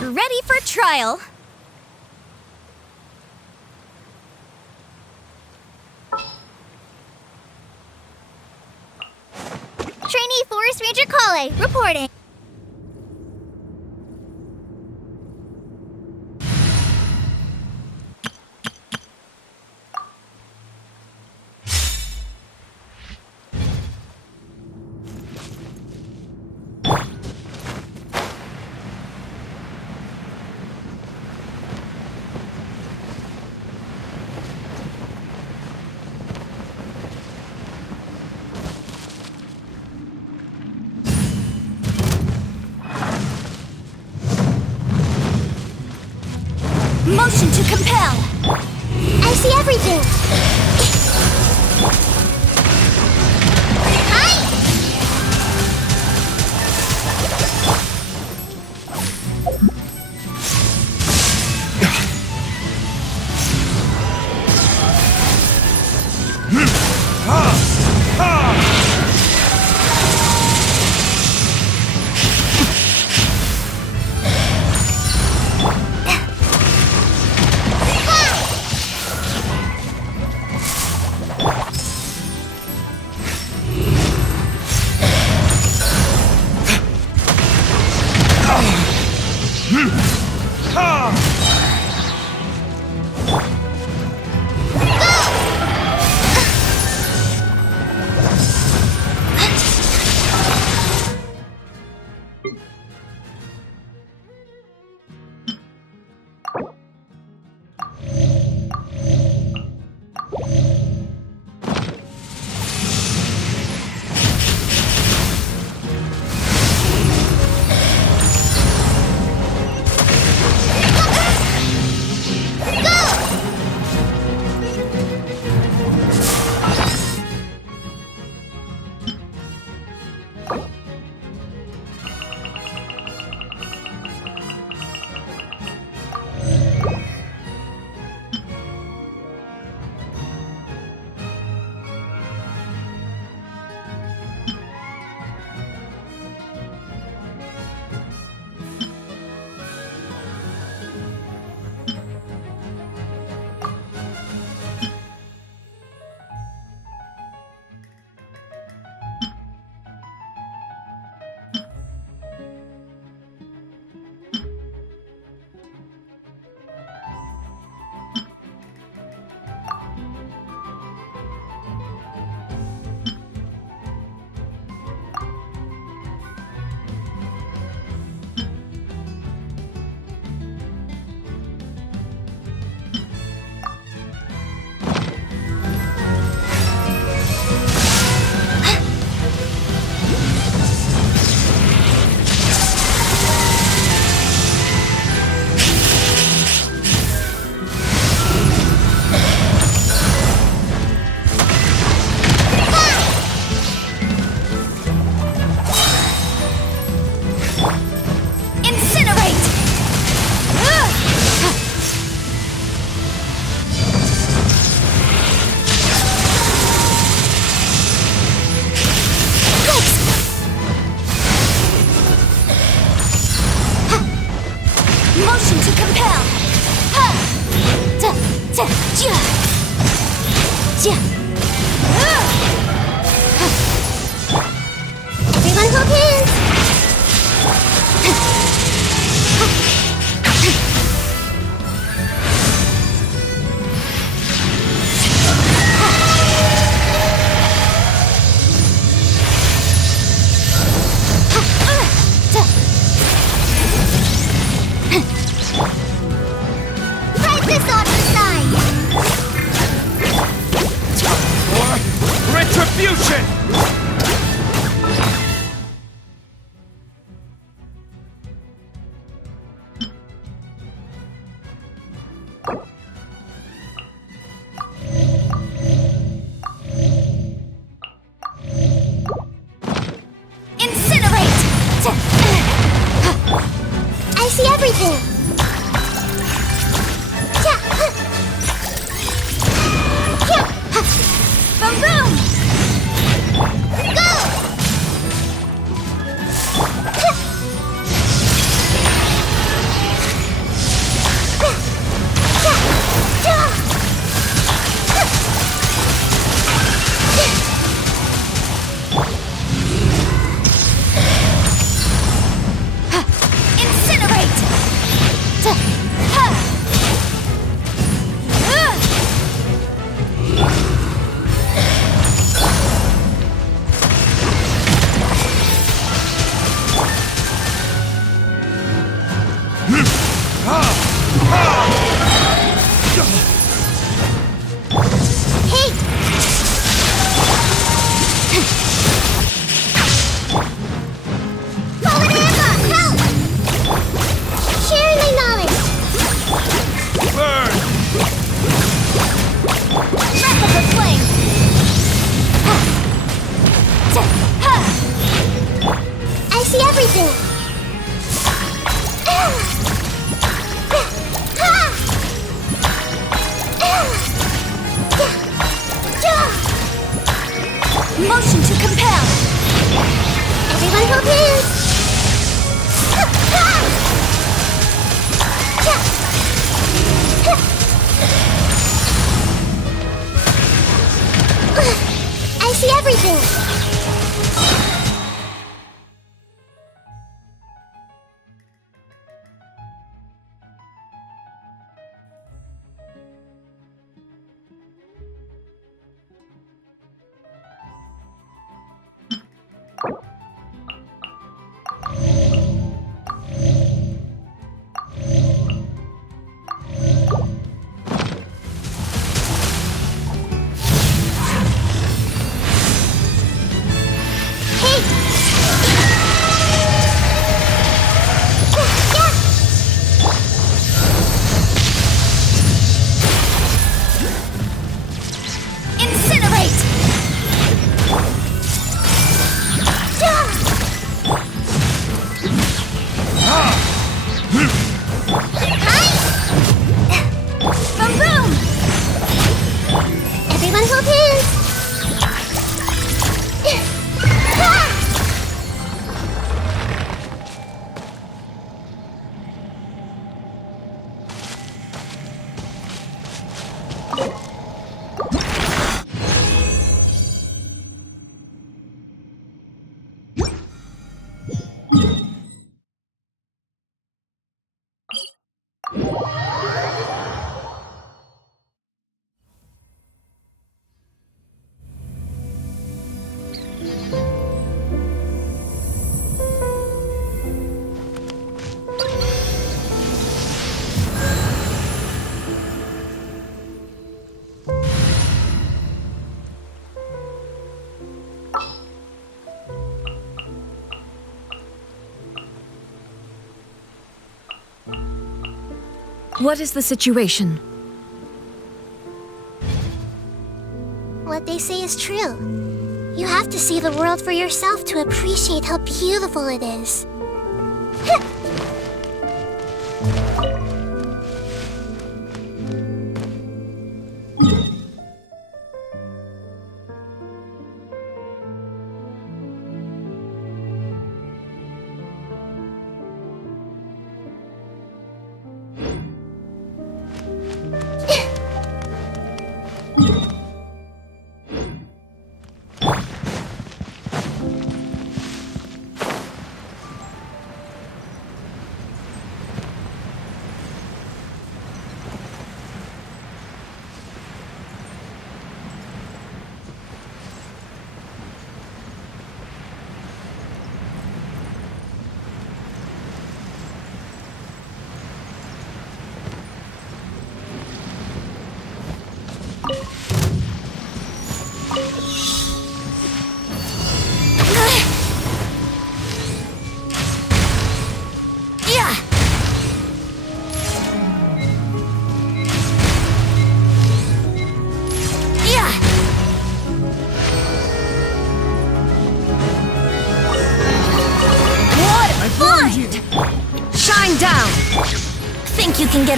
Ready for trial. Trainee Forest Ranger Kale, reporting. Motion to compel. I see everything. Hi! Everyone hold hands! this on the side! Time for retribution! Incinerate! I see everything! Boom boom! Go! Incinerate! Hey! Fallen Hammer, help! Sharing my knowledge! Burn! Breath of the flame! I see everything! Motion to compel! Everyone hold hands! I see everything! What is the situation? What they say is true. You have to see the world for yourself to appreciate how beautiful it is.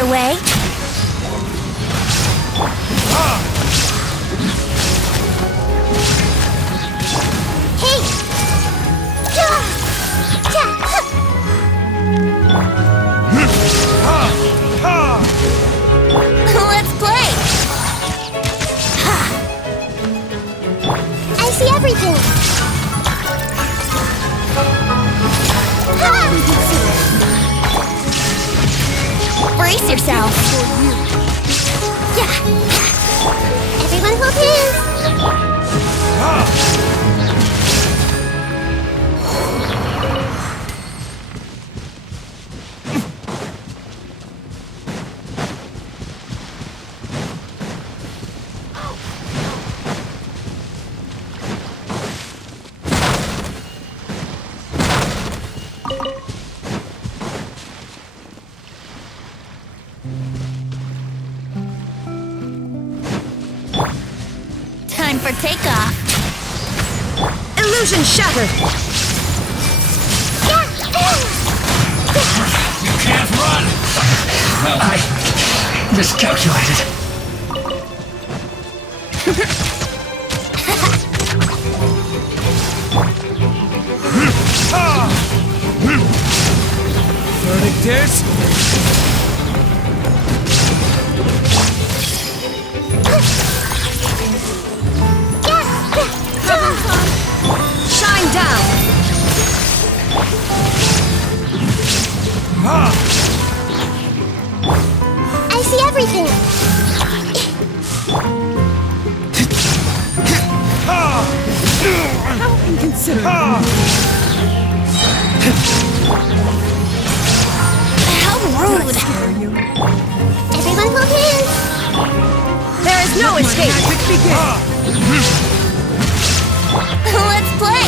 get away? Hey! Let's play! I see everything! Brace yourself! Everyone hold hands! Time for takeoff! Illusion shattered! You can't run! Well, I miscalculated. Verdict is... Shine down! I see everything! How inconsiderate! How rude! Everyone hold hands! There is no escape! Let's play!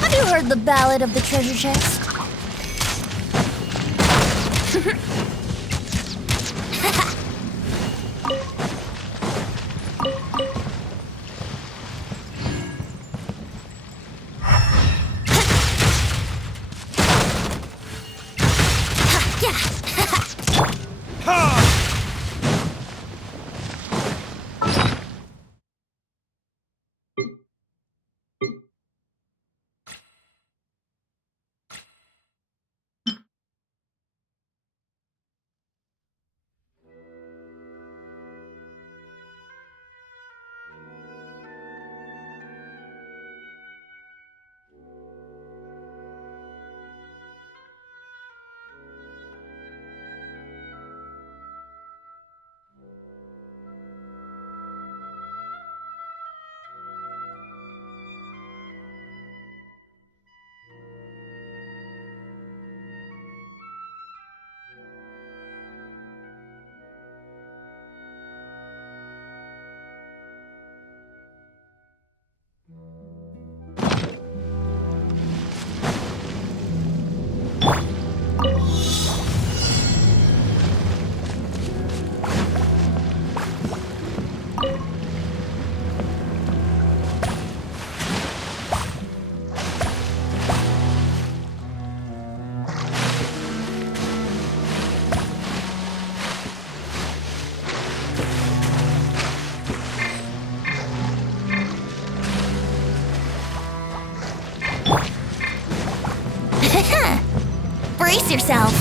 Have you heard the ballad of the treasure chest? Brace yourself.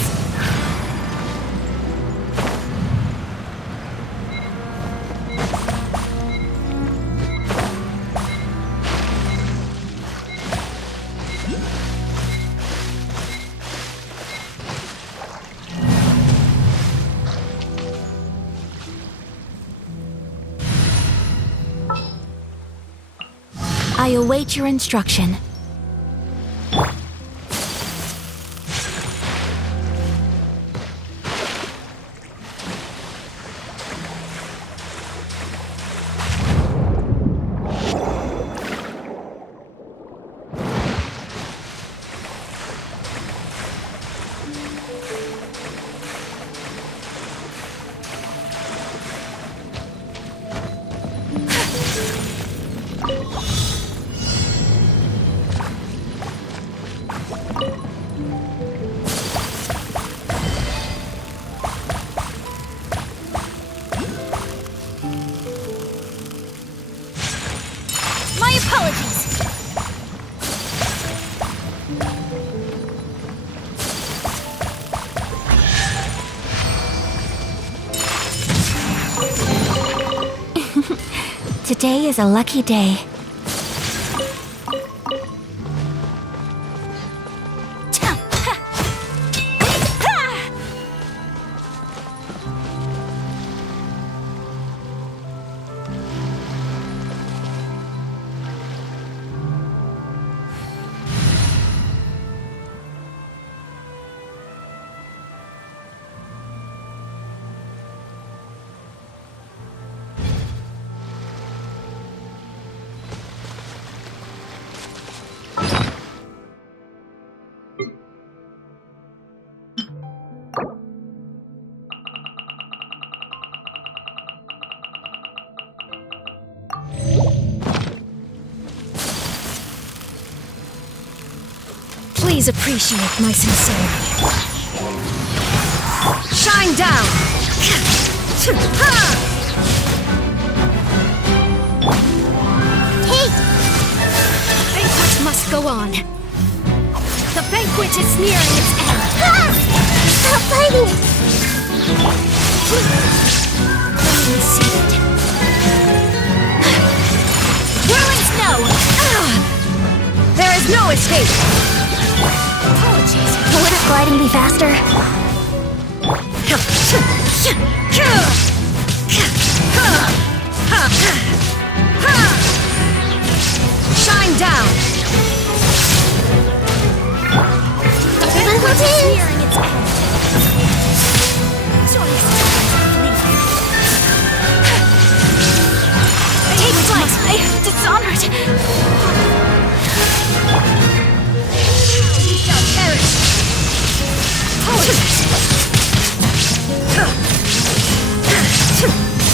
I await your instruction. Today is a lucky day. Please appreciate my sincerity. Shine down! Hey! Banquet must go on. The banquet is nearing its end. Stop fighting! Remain seated. Whirling snow! There is no escape! Apologies. Wouldn't gliding be faster? Shine down! The banquet is nearing its end. Take flight! I am dishonored! You shall perish!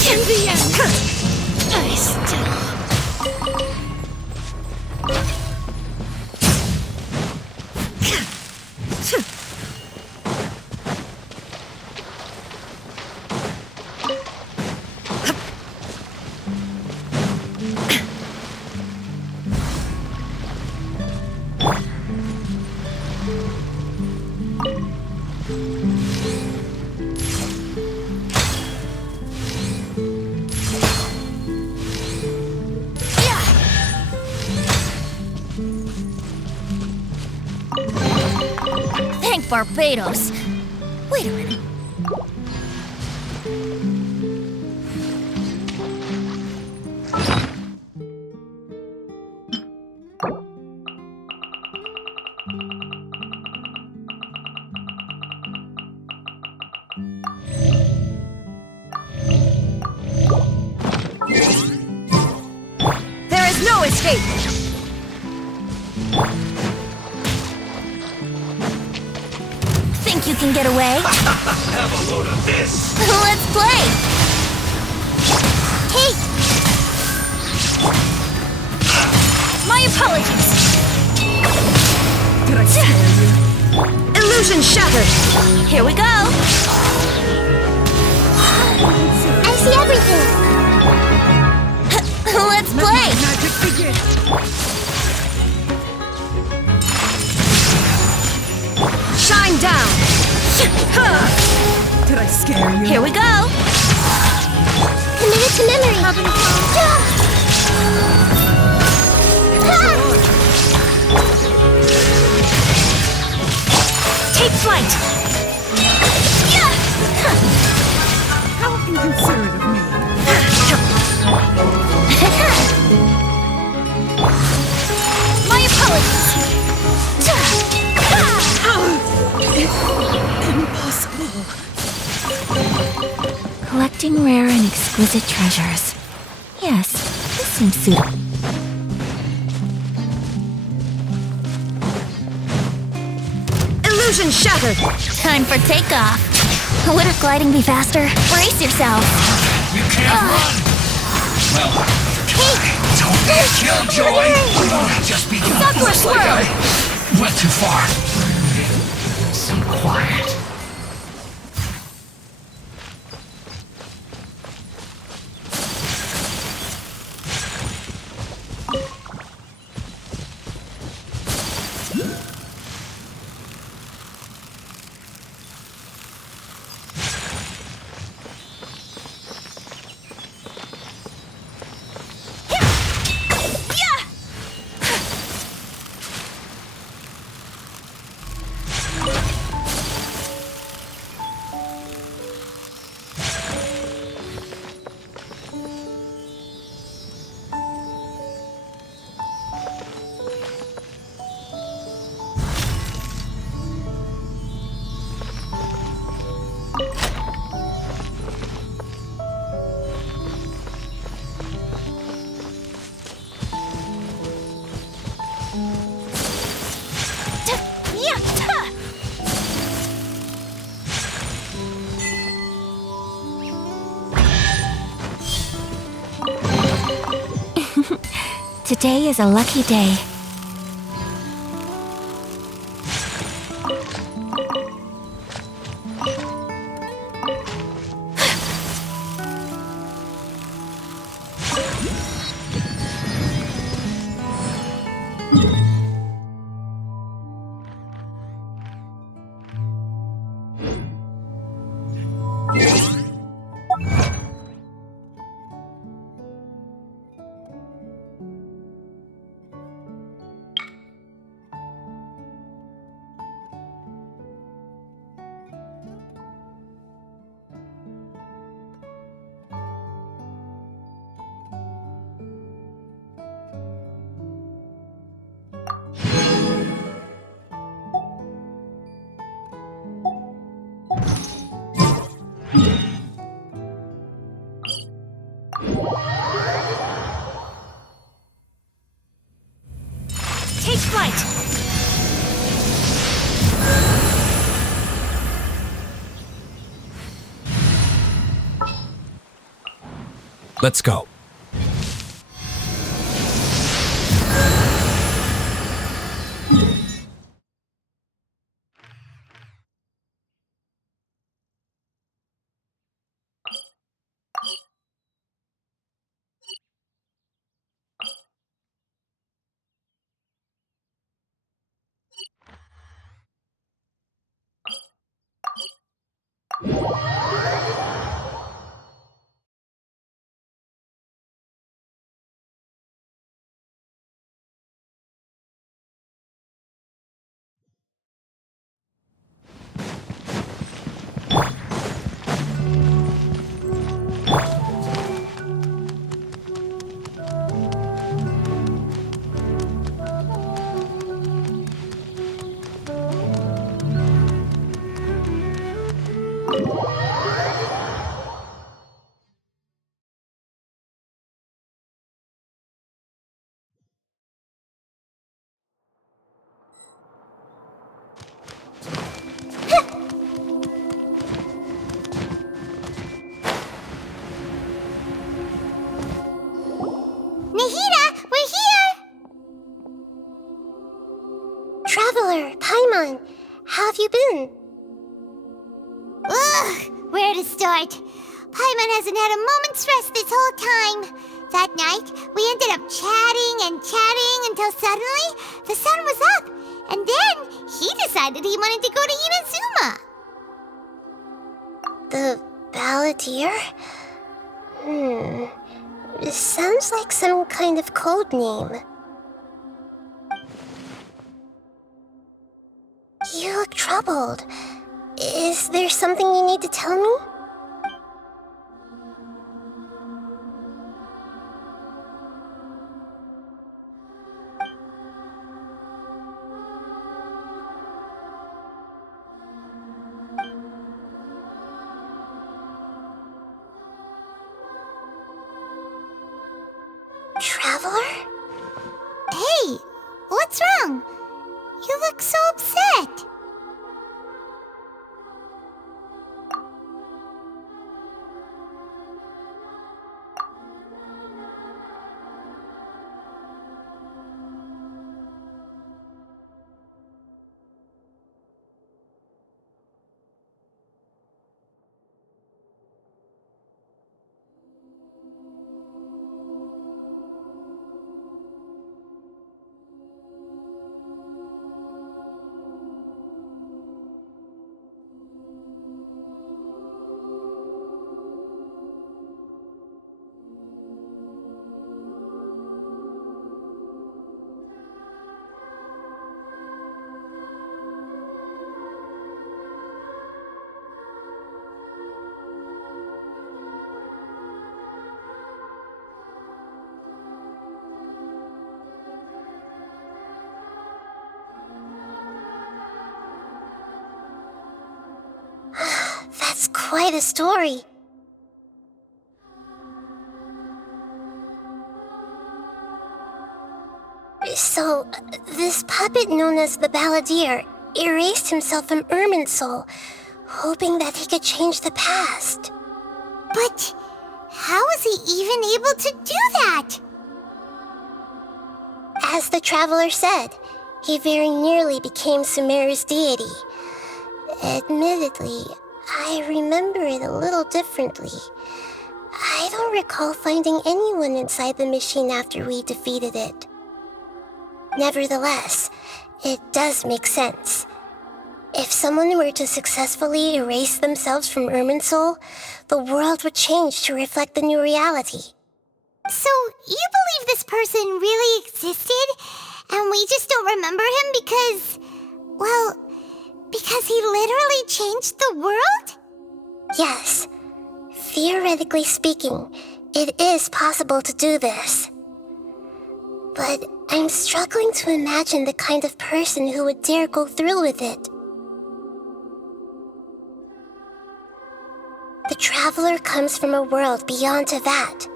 In the end, I still... Thank Barbados. Wait a minute. There is no escape! Think you can get away? Have a load of this. Let's play! Hey! My apologies! Did I scare you? Illusion shattered! Here we go! I see everything! Let's play! Magic begin! Shine down! Did I scare you? Here we go! Committed to memory! Take flight! How inconsiderate of me! My apologies! Impossible! Collecting rare and exquisite treasures. Yes, this seems suitable. Illusion shattered! Time for takeoff. Wouldn't gliding be faster? Brace yourself. You can't run. Well, don't be a killjoy. Just be Sucker looks like I went too far. So quiet. Today is a lucky day. Take flight! Let's go. Nahida, we're here! Traveler, Paimon, how have you been? Ugh, where to start? Paimon hasn't had a moment's rest this whole time. That night, we ended up chatting and chatting until suddenly the sun was up. And then he decided he wanted to go to Inazuma. The Balladeer? It sounds like some kind of code name. You look troubled. Is there something you need to tell me? Traveler? Hey, what's wrong? You look so upset. That's quite a story. So, this puppet known as the Balladeer erased himself from Irminsul, hoping that he could change the past. But how was he even able to do that? As the traveler said, he very nearly became Sumeru's deity. Admittedly, I remember it a little differently. I don't recall finding anyone inside the machine after we defeated it. Nevertheless, it does make sense. If someone were to successfully erase themselves from Irminsul, the world would change to reflect the new reality. So, you believe this person really existed, and we just don't remember him because... well, because he literally changed the world? Yes. Theoretically speaking, it is possible to do this. But I'm struggling to imagine the kind of person who would dare go through with it. The traveler comes from a world beyond to that.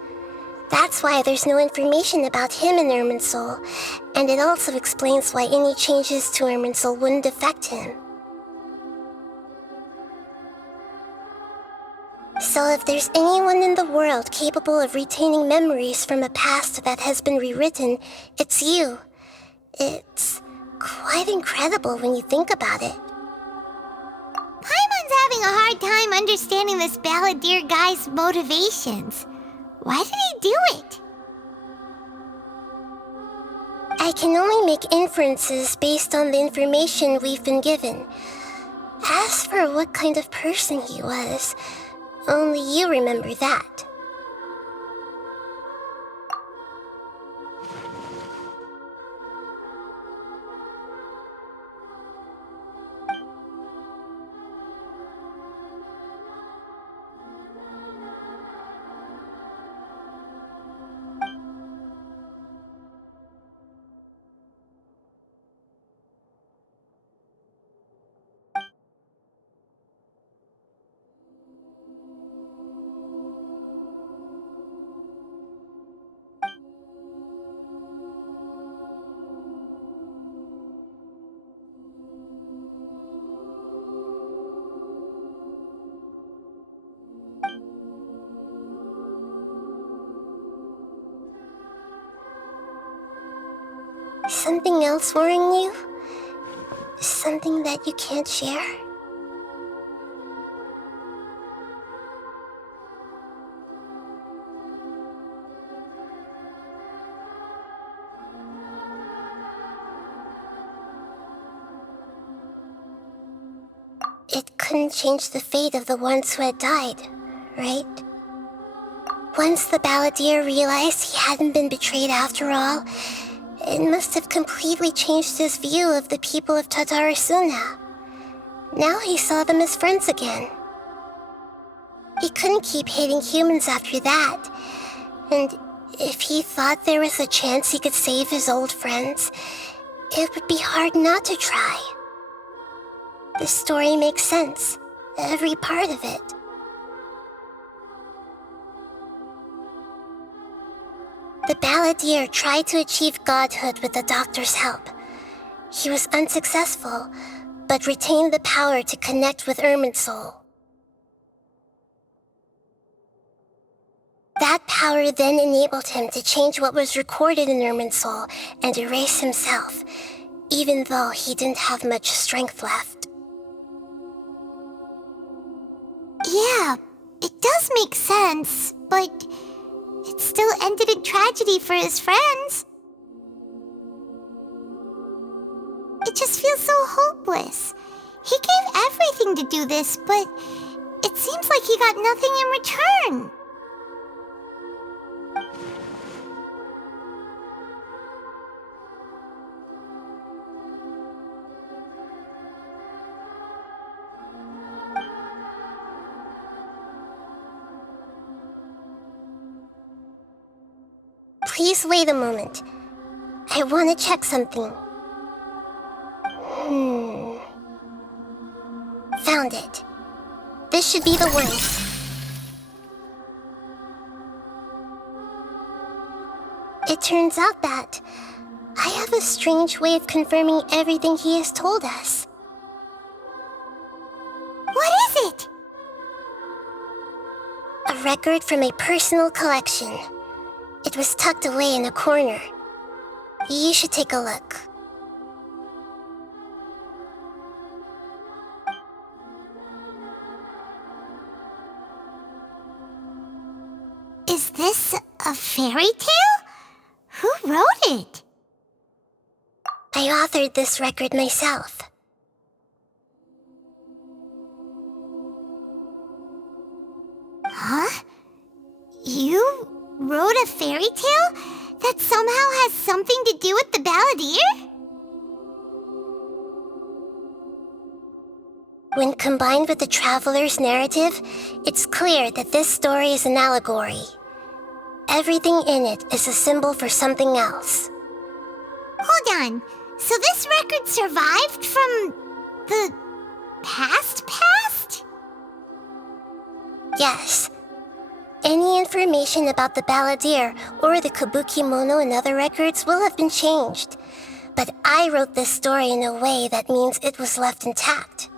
That's why there's no information about him in Irminsul, and it also explains why any changes to Irminsul wouldn't affect him. So if there's anyone in the world capable of retaining memories from a past that has been rewritten, it's you. It's quite incredible when you think about it. Paimon's having a hard time understanding this balladeer guy's motivations. Why did he do it? I can only make inferences based on the information we've been given. As for what kind of person he was, only you remember that. Something else worrying you? Something that you can't share? It couldn't change the fate of the ones who had died, right? Once the balladeer realized he hadn't been betrayed after all, it must have completely changed his view of the people of Tatarasuna. Now he saw them as friends again. He couldn't keep hating humans after that, and if he thought there was a chance he could save his old friends, it would be hard not to try. The story makes sense, every part of it. The balladeer tried to achieve godhood with the doctor's help. He was unsuccessful, but retained the power to connect with Irminsul. That power then enabled him to change what was recorded in Irminsul and erase himself, even though he didn't have much strength left. Yeah, it does make sense, but it still ended in tragedy for his friends. It just feels so hopeless. He gave everything to do this, but it seems like he got nothing in return. Please wait a moment. I want to check something. Found it. This should be the one. It turns out that I have a strange way of confirming everything he has told us. What is it? A record from a personal collection. It was tucked away in a corner. You should take a look. Is this a fairy tale? Who wrote it? I authored this record myself. Huh? You wrote a fairy tale that somehow has something to do with the balladeer? When combined with the traveler's narrative, it's clear that this story is an allegory. Everything in it is a symbol for something else. Hold on. So this record survived from the past? Yes. Any information about the balladeer or the Kabukimono and other records will have been changed. But I wrote this story in a way that means it was left intact.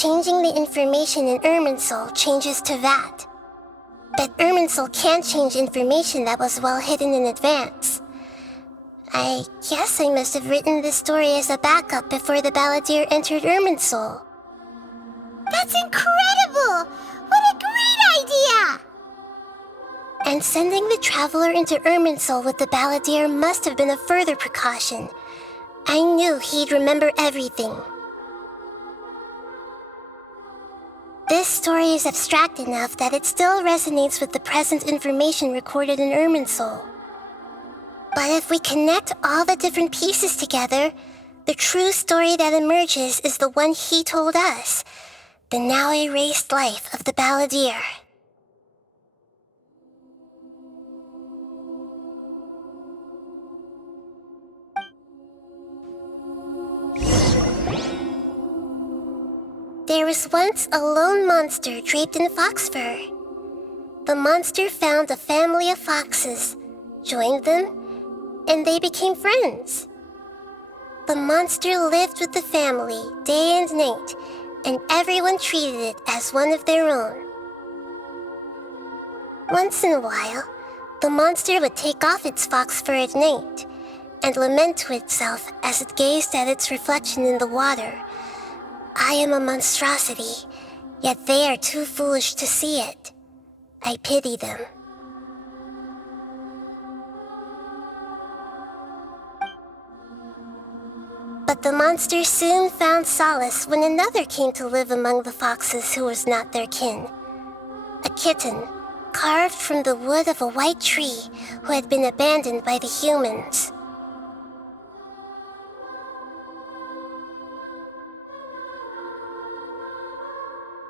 Changing the information in Irminsul changes to that. But Irminsul can't change information that was well hidden in advance. I guess I must have written this story as a backup before the balladeer entered Irminsul. That's incredible! What a great idea! And sending the traveler into Irminsul with the balladeer must have been a further precaution. I knew he'd remember everything. This story is abstract enough that it still resonates with the present information recorded in Irminsul. But if we connect all the different pieces together, the true story that emerges is the one he told us, the now erased life of the balladeer. There was once a lone monster draped in fox fur. The monster found a family of foxes, joined them, and they became friends. The monster lived with the family day and night, and everyone treated it as one of their own. Once in a while, the monster would take off its fox fur at night and lament to itself as it gazed at its reflection in the water. I am a monstrosity, yet they are too foolish to see it. I pity them. But the monster soon found solace when another came to live among the foxes who was not their kin. A kitten, carved from the wood of a white tree who had been abandoned by the humans.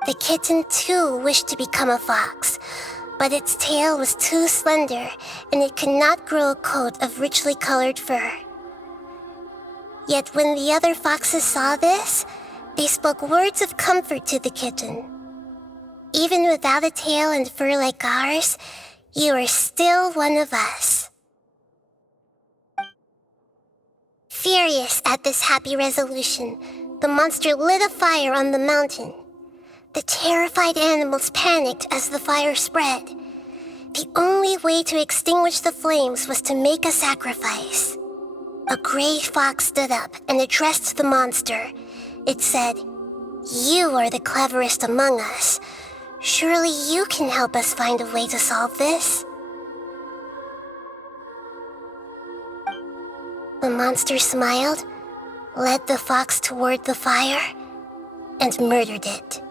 The kitten too wished to become a fox, but its tail was too slender and it could not grow a coat of richly colored fur. Yet when the other foxes saw this, they spoke words of comfort to the kitten. Even without a tail and fur like ours, you are still one of us. Furious at this happy resolution, the monster lit a fire on the mountain. The terrified animals panicked as the fire spread. The only way to extinguish the flames was to make a sacrifice. A gray fox stood up and addressed the monster. It said, "You are the cleverest among us. Surely you can help us find a way to solve this." The monster smiled, led the fox toward the fire, and murdered it.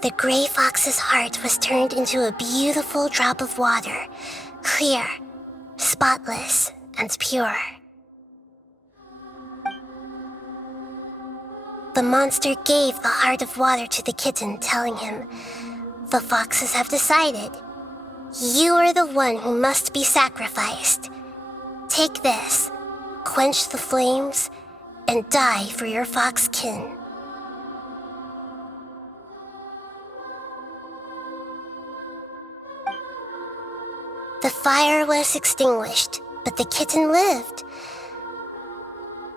The gray fox's heart was turned into a beautiful drop of water, clear, spotless, and pure. The monster gave the heart of water to the kitten, telling him, "The foxes have decided. You are the one who must be sacrificed. Take this, quench the flames, and die for your fox kin." The fire was extinguished, but the kitten lived.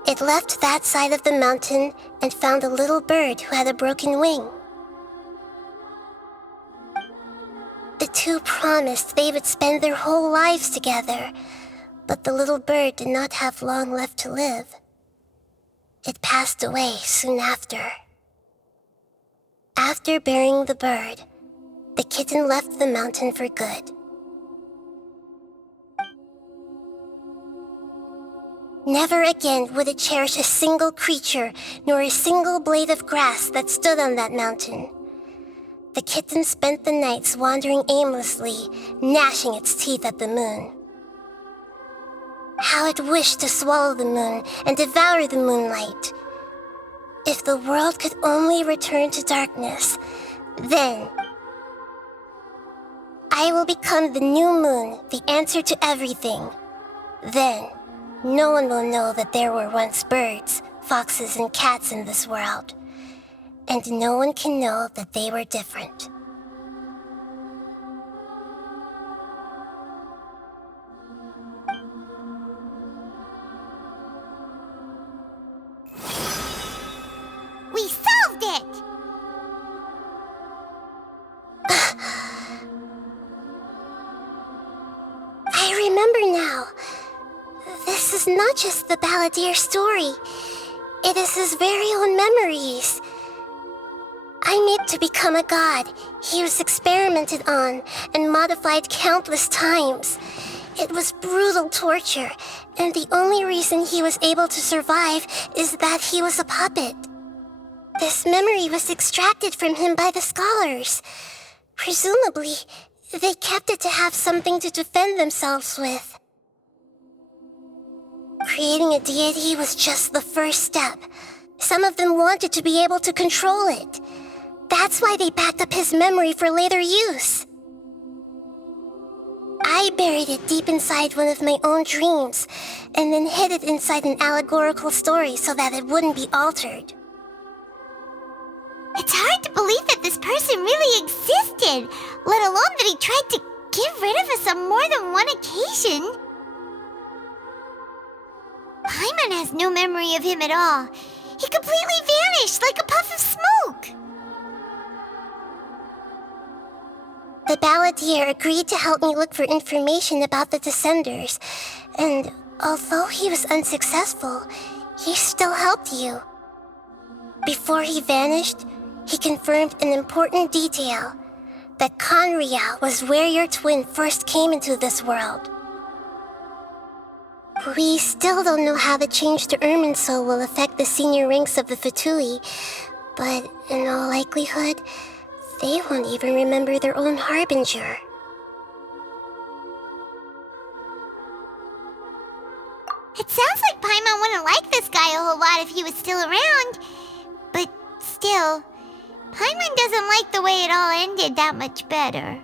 It left that side of the mountain and found a little bird who had a broken wing. The two promised they would spend their whole lives together, But the little bird did not have long left to live. It passed away soon after. After burying the bird, the kitten left the mountain for good. Never again would it cherish a single creature nor a single blade of grass that stood on that mountain. The kitten spent the nights wandering aimlessly, gnashing its teeth at the moon. How it wished to swallow the moon and devour the moonlight. If the world could only return to darkness, then I will become the new moon, the answer to everything. Then no one will know that there were once birds, foxes, and cats in this world. And no one can know that they were different. We solved it! I remember now. This is not just the Balladeer story. It is his very own memories. I made to become a god. He was experimented on and modified countless times. It was brutal torture, and the only reason he was able to survive is that he was a puppet. This memory was extracted from him by the scholars. Presumably, they kept it to have something to defend themselves with. Creating a deity was just the first step. Some of them wanted to be able to control it. That's why they backed up his memory for later use. I buried it deep inside one of my own dreams, and then hid it inside an allegorical story so that it wouldn't be altered. It's hard to believe that this person really existed, let alone that he tried to get rid of us on more than one occasion. Paimon has no memory of him at all. He completely vanished like a puff of smoke. The Balladeer agreed to help me look for information about the Descenders, and although he was unsuccessful, he still helped you. Before he vanished, he confirmed an important detail, that Conria was where your twin first came into this world. We still don't know how the change to Irminsul will affect the senior ranks of the Fatui, but in all likelihood, they won't even remember their own Harbinger. It sounds like Paimon wouldn't like this guy a whole lot if he was still around. But still, Paimon doesn't like the way it all ended that much better.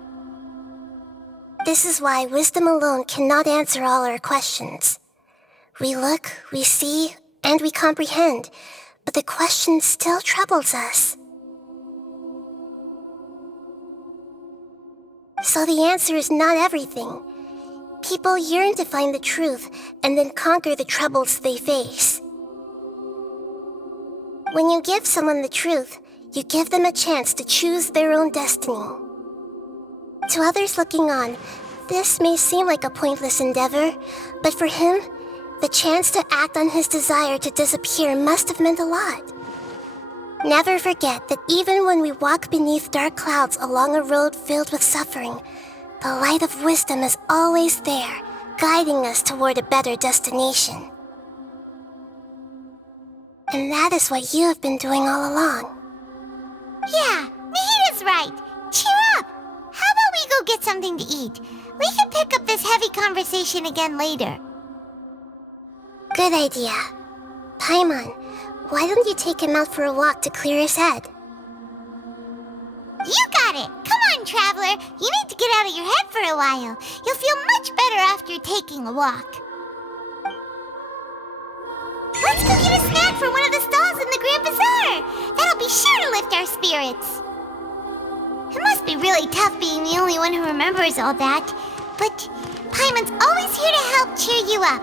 This is why wisdom alone cannot answer all our questions. We look, we see, and we comprehend, but the question still troubles us. So the answer is not everything. People yearn to find the truth and then conquer the troubles they face. When you give someone the truth, you give them a chance to choose their own destiny. To others looking on, this may seem like a pointless endeavor, but for him, the chance to act on his desire to disappear must have meant a lot. Never forget that even when we walk beneath dark clouds along a road filled with suffering, the light of wisdom is always there, guiding us toward a better destination. And that is what you have been doing all along. Yeah, Nahita's right. Cheer up. How about we go get something to eat? We can pick up this heavy conversation again later. Good idea. Paimon, why don't you take him out for a walk to clear his head? You got it! Come on, Traveler! You need to get out of your head for a while. You'll feel much better after taking a walk. Let's go get a snack from one of the stalls in the Grand Bazaar! That'll be sure to lift our spirits. It must be really tough being the only one who remembers all that. But Paimon's always here to help cheer you up.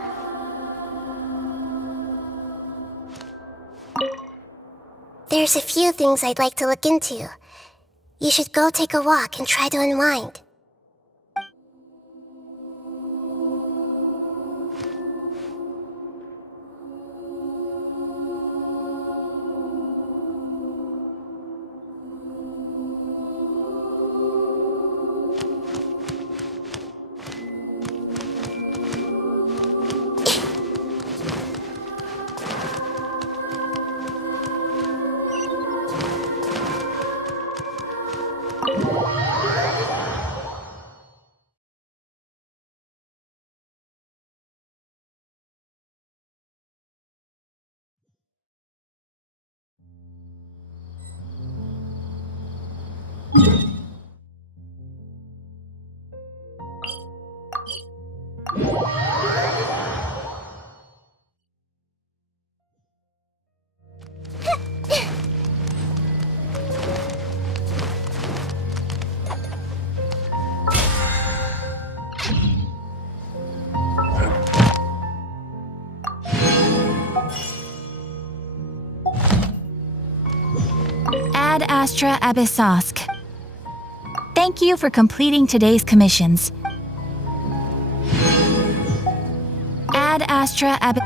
There's a few things I'd like to look into. You should go take a walk and try to unwind. Astra Abyssosk. Thank you for completing today's commissions. Ad Astra Ab...